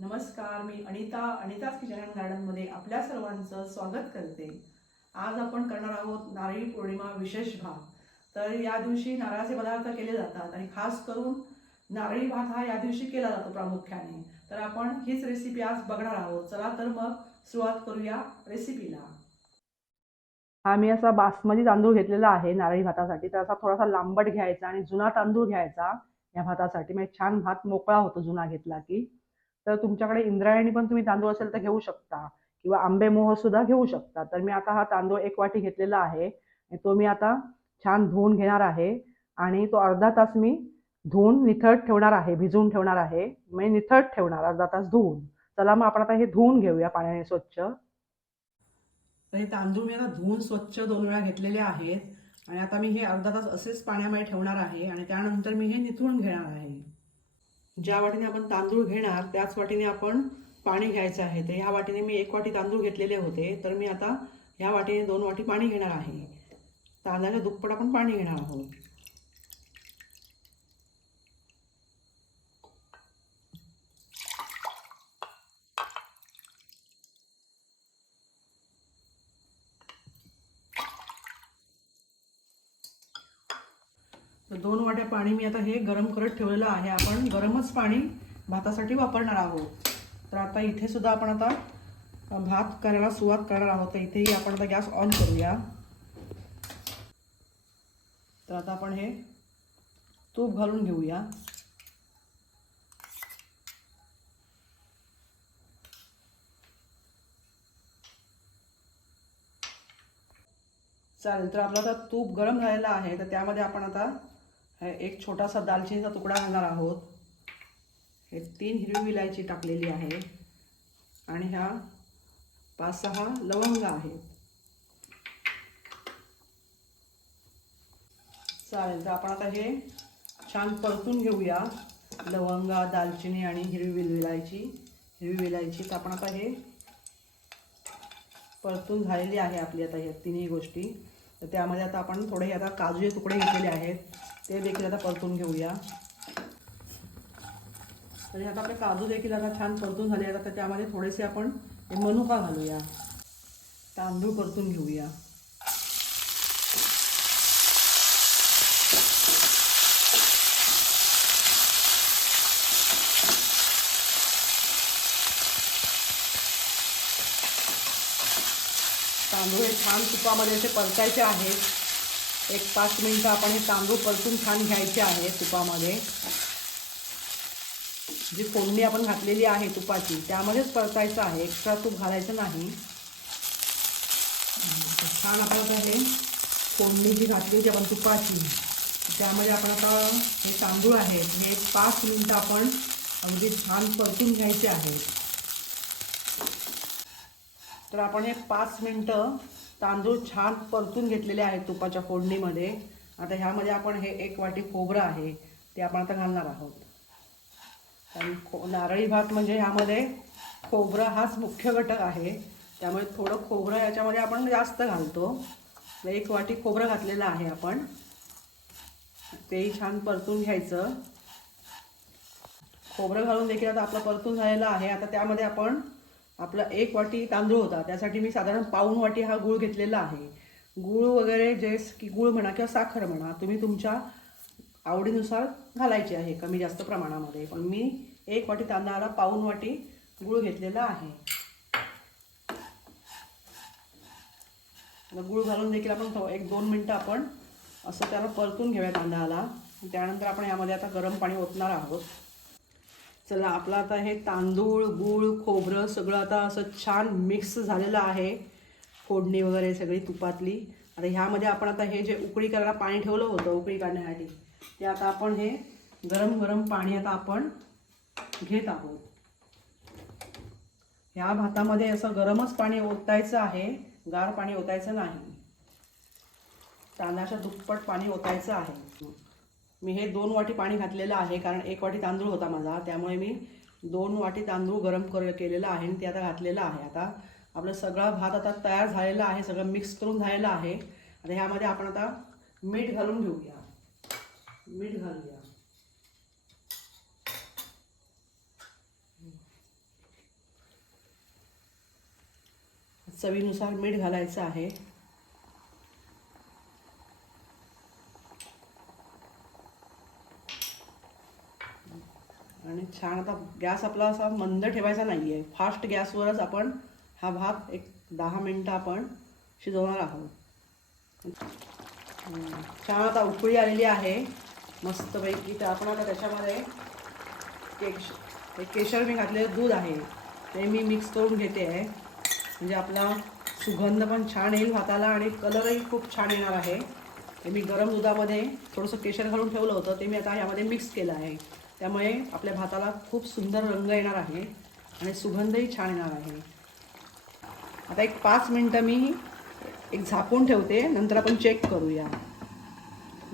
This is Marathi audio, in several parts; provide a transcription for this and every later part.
नमस्कार मी अनिता अनिताच किचन अँड गार्डनमध्ये आपल्या सर्वांचं स्वागत करते. आज आपण करणार आहोत नारळी पौर्णिमा विशेष भात तर या दिवशी नारळाचे पदार्थ केले जातात आणि खास करून नारळी भात हा या दिवशी केला जातो प्रामुख्याने. तर आपण हीच रेसिपी आज बघणार आहोत. चला तर मग सुरुवात करूया रेसिपीला हा मी असा बासमती तांदूळ घेतलेला आहे नारळी भातासाठी. तर असा थोडासा लांबट घ्यायचा आणि जुना तांदूळ घ्यायचा या भातासाठी. म्हणजे छान भात मोकळा होतो जुना घेतला की. तर तुमच्याकडे इंद्रायणी पण तुम्ही तांदूळ असेल तर घेऊ शकता. किंवा आंबेमोह सुद्धा घेऊ शकता. तर मी आता हा तांदूळ एक वाटी घेतलेला आहे. तो मी आता छान धुवून घेणार आहे. आणि तो अर्धा तास मी धुवून निथळत ठेवणार आहे. भिजवून ठेवणार आहे. म्हणजे निथळत ठेवणार अर्धा तास धुवून. चला मग आपण आता हे धुवून घेऊया पाण्याने स्वच्छ. तर हे तांदूळ मी आता धुवून स्वच्छ दोन वेळा घेतलेले आहेत. आणि आता मी हे अर्धा तास असेच पाण्यामध्ये ठेवणार आहे. आणि त्यानंतर मी हे निथळून घेणार आहे. ज्या वाटीने आपण तांदूळ घेणार त्याच वाटीने आपण पाणी घ्यायचं आहे. तर ह्या वाटीने मी एक वाटी तांदूळ घेतलेले होते. तर मी आता ह्या वाटीने दोन वाटी पाणी घेणार आहे. तांदळाच्या दुप्पट आपण पाणी घेणार आहोत. तर दोन वाट्या पाणी मी आता हे गरम करत ठेवलेलं आहे. आपण गरमच पाणी भातासाठी वापरणार आहोत. तर आता इथे सुद्धा आपण आता भात करायला सुरुवात करणार आहोत. तर इथेही आपण आता गॅस ऑन करूया. तर आता आपण हे तूप घालून घेऊया. चालेल तर आपला आता तूप गरम झालेला आहे. तर त्यामध्ये आपण आता एक छोटासा दालचिनीचा तुकडा घालणार आहोत. हे तीन हिरवी विलायची टाकलेली आहे. आणि ह्या पाच सहा लवंग आहेत. चालेल तर आपण आता हे छान परतून घेऊया. लवंगा दालचिनी आणि हिरवी वेल विलायची. हिरवी विलायची तर आपण आता हे परतून झालेली आहे आपली आता ह्या तिन्ही गोष्टी. तर त्यामध्ये आता आपण थोडे आता काजूचे तुकडे घेतलेले आहेत. ते देखील आता परतून घेऊया. तर आता आपले काजू देखील आता छान परतून झाले आता तर त्यामध्ये थोडेसे आपण मनुका घालूया. तांदूळ परतून घेऊया. तांदूळ हे छान तुपामध्ये असे परतायचे आहेत. एक पाच मिनटं आपण हे तांदूळ परतून छान घ्यायचे आहे तुपामध्ये. जी फोडणी आपण घातलेली आहे तुपाची त्यामध्येच परतायचं आहे. एक्स्ट्रा तूप घालायचं नाही. छान आपण आता हे फोडणी जी घातली होती आपण तुपाची त्यामध्ये आपण आता हे तांदूळ आहेत हे पाच मिनटं आपण अगदी छान परतून घ्यायचे आहेत तर आपण हे पाच मिनटं तांदूळ छान परतून घेतलेले आहेत तुपाच्या फोडणीमध्ये. आता ह्यामध्ये आपण हे एक वाटी खोबरं आहे ते आपण आता घालणार आहोत. आणि खो नारळी भात म्हणजे ह्यामध्ये खोबरं हाच मुख्य घटक आहे. त्यामुळे थोडं खोबरं याच्यामध्ये आपण जास्त घालतो. म्हणजे एक वाटी खोबरं घातलेलं आहे आपण. तेही छान परतून घ्यायचं. खोबरं घालून देखील आता आपलं परतून झालेलं आहे. आता त्यामध्ये आपण आपला एक वाटी तांदूळ होता. त्यासाठी मी साधारण पाऊन वाटी हा गूळ घेतलेला आहे. गूळ वगैरे जे की गूळ म्हणा किंवा साखर म्हणा तुम्ही तुमच्या आवडीनुसार घालायचे आहे कमी जास्त प्रमाणामध्ये. पण मी एक वाटी तांदळाला पाऊन वाटी गूळ घेतलेला आहे. गूळ घालून देखील आपण एक दोन मिनटं आपण असं त्याला परतून घेऊया तांदळाला. त्यानंतर आपण यामध्ये आता गरम पाणी ओतणार आहोत. चला आपलं आता हे तांदूळ गूळ खोबरं सगळं आता असं छान मिक्स झालेलं आहे. फोडणी वगैरे सगळी तुपातली. आता ह्यामध्ये आपण आता हे जे उकळी करायला पाणी ठेवलं होतं उकळी काढण्यासाठी ते आता आपण हे गरम गरम पाणी आता आपण घेत आहोत. ह्या भातामध्ये असं गरमच पाणी ओतायचं आहे गार पाणी ओतायचं नाही. तांदळाच्या दुप्पट पाणी ओतायचं आहे. मी हे दोन वाटी पाणी घातलेलं आहे कारण एक वाटी तांदूळ होता माझा. त्यामुळे मी दोन वाटी तांदूळ गरम कर केलेलं आहे आणि ते आता घातलेलं आहे. आता आपला सगळा भात आता तयार झालेला आहे सगळं मिक्स करून झालेलं आहे. आता ह्यामध्ये आपण आता मीठ घालून घेऊया. मीठ घालूया. चवीनुसार मीठ घालायचं आहे. आणि छान आता गॅस आपला असा मंद ठेवायचा नाही आहे फास्ट गॅसवरच आपण हा भात एक दहा मिनटं आपण शिजवणार आहोत. छान आता उकळी आलेली आहे. मस्तपैकी तर आपण आता त्याच्यामध्ये केश हे केशर मी घातलेलं दूध आहे. ते मी मिक्स करून घेते. आहे म्हणजे आपला सुगंध पण छान येईल भाताला आणि कलरही खूप छान येणार आहे. ते मी गरम दुधामध्ये थोडंसं केशर घालून ठेवलं होतं. ते मी आता यामध्ये मिक्स केलं आहे. त्यामुळे आपल्या भाताला खूप सुंदर रंग येणार आहे आणि सुगंधही छान येणार आहे. आता एक पाच मिनटं मी एक झाकून ठेवते नंतर आपण चेक करूया.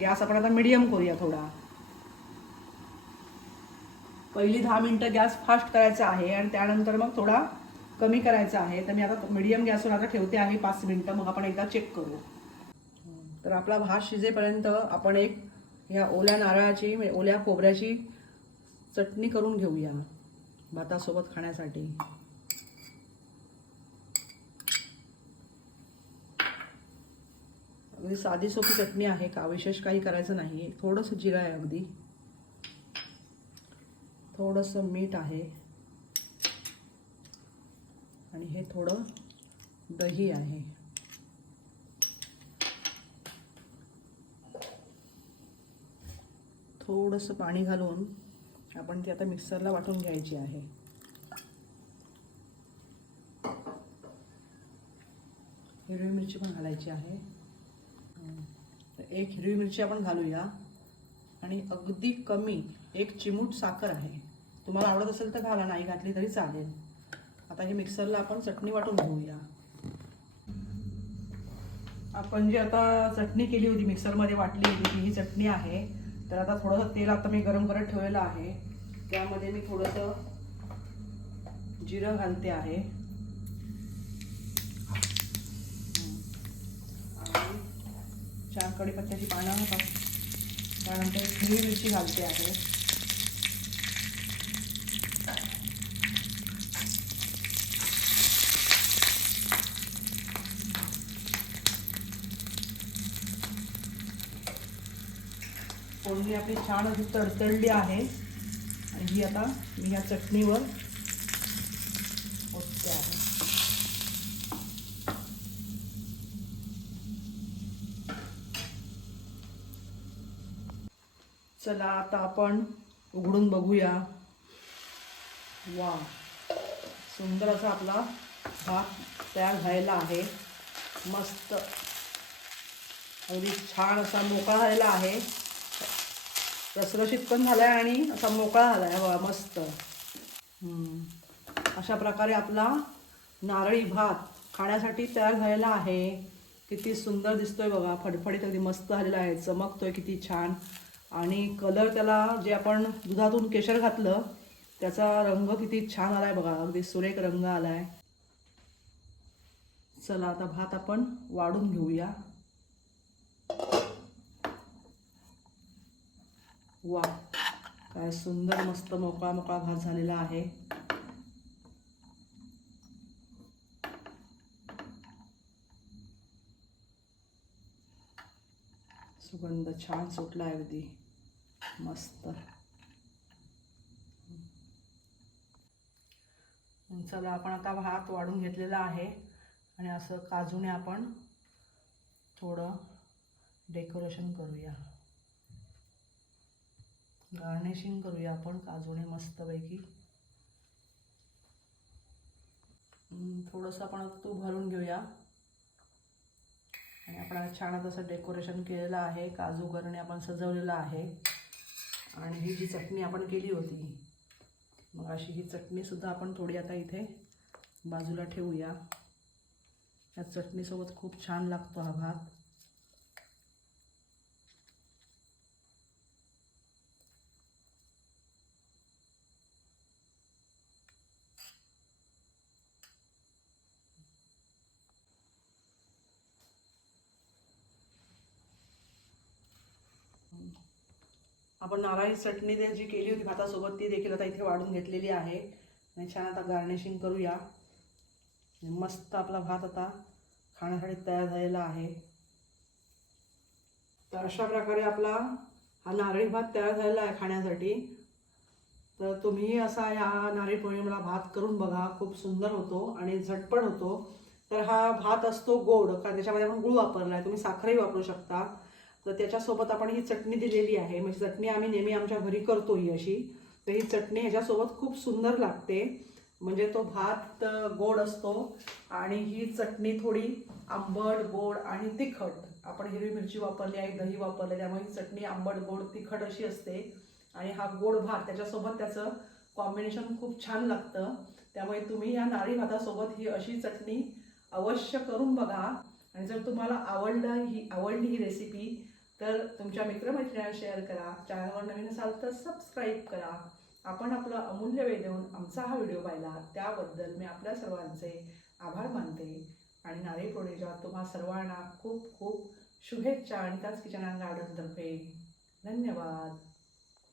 गॅस आपण आता मिडियम करूया थोडा. पहिली दहा मिनटं गॅस फास्ट करायचा आहे आणि त्यानंतर मग थोडा कमी करायचा आहे. तर मी आता मिडियम गॅसवर आता ठेवते आहे पाच मिनटं मग आपण एकदा चेक करू. तर आपला भात शिजेपर्यंत आपण एक ह्या ओल्या नारळाची ओल्या खोबऱ्याची चटणी करून घेऊया. भातासोबत खाण्यासाठी. अगदी साधी सोपी चटणी आहे का विशेष काही करायचं नाही. थोडंसं जिरं आहे अगदी. थोडंसं मीठ आहे. आणि हे थोडं दही आहे. थोडंसं पाणी घालून आपण ती आता मिक्सरला वाटून घ्यायची आहे. हिरवी मिरची पण घालायची आहे. तर एक हिरवी मिरची आपण घालूया. आणि अगदी कमी एक चिमूट साखर आहे. तुम्हाला आवडत असेल तर घाला नाही घातली तरी चालेल. आता हे मिक्सरला आपण चटणी वाटून घेऊया. आपण जी आता चटणी केली होती मिक्सरमध्ये वाटली होती ती ही चटणी आहे. तर आता थोडंसं तेल आता मी गरम करत ठेवलेलं आहे. त्यामध्ये मी थोडंसं जिरं घालते आहे. आणि चार कढीपत्त्याची पानं होतात त्यानंतर हिरवी मिरची घालते आहे. फोडणी आपली छान अशी तडतडली आहे. आणि ही आता मी ह्या चटणीवर ओतते आहे. चला आता आपण उघडून बघूया. वा सुंदर असा आपला भात तयार झालेला आहे. मस्त. अगदी छान असा मोकळा झालेला आहे. रसरशीत पण झाला आहे आणि असा मोकळा झाला आहे बघा मस्त अशा प्रकारे आपला नारळी भात खाण्यासाठी तयार झालेला आहे. किती सुंदर दिसतोय बघा. फडफडीत अगदी मस्त झालेला आहे. चमकतोय किती छान. आणि कलर त्याला जे आपण दुधातून केशर घातलं त्याचा रंग किती छान आला आहे बघा. अगदी सुरेख रंग आला आहे चला आता भात आपण वाढून घेऊया. वा. काय सुंदर मस्त मोकळा मोकळा भात झालेला आहे. सुगंध छान सुटला आहे अगदी. मस्त. चला आपण आता भात वाढून घेतलेला आहे. आणि असं काजूने आपण थोडं डेकोरेशन करूया. गार्निशिंग करूया आपण काजूने मस्तपैकी. थोडंसं आपण तूप घालून घेऊया. आणि आपण आता छान असं डेकोरेशन केलेलं आहे. काजू करणे आपण सजवलेलं आहे. आणि ही जी चटणी आपण केली होती मग अशी ही चटणीसुद्धा आपण थोडी आता इथे बाजूला ठेवूया. या चटणीसोबत खूप छान लागतो हा भात. आपण नारळी चटणी जी केली होती भातासोबत ती देखील आता इथे वाढून घेतलेली आहे. आणि छान आता गार्निशिंग करूया. मस्त आपला भात आता खाण्यासाठी तयार झालेला आहे. तर अशा प्रकारे आपला हा नारळी भात तयार झालेला आहे खाण्यासाठी. तर तुम्ही असा या नारळी पौर्णिमेला भात करून बघा. खूप सुंदर होतो आणि झटपट होतो. तर हा भात असतो गोड कारण त्याच्यामध्ये आपण गुळ वापरला आहे. तुम्ही साखरही वापरू शकता. तर त्याच्यासोबत आपण ही चटणी दिलेली आहे. म्हणजे चटणी आम्ही नेहमी आमच्या घरी करतो ही अशी. तर ही चटणी ह्याच्यासोबत खूप सुंदर लागते. म्हणजे तो भात गोड असतो आणि ही चटणी थोडी आंबट गोड आणि तिखट. आपण हिरवी मिरची वापरली आहे दही वापरले त्यामुळे ही चटणी आंबट गोड तिखट अशी असते. आणि हा गोड भात त्याच्यासोबत त्याचं कॉम्बिनेशन खूप छान लागतं. त्यामुळे तुम्ही या नारळी भातासोबत ही अशी चटणी अवश्य करून बघा. आणि जर तुम्हाला आवडलं ही आवडली ही रेसिपी तर तुमच्या मित्रमैत्रिणींना शेअर करा. चॅनलवर नवीन असाल तर सबस्क्राईब करा. आपण आपलं अमूल्य वेळ देऊन आमचा हा व्हिडिओ पाहिला. त्याबद्दल मी आपल्या सर्वांचे आभार मानते. आणि नारळी पौर्णिमेच्या तुम्हा सर्वांना खूप खूप शुभेच्छा आणि त्याच किचन गार्डनतर्फे धन्यवाद.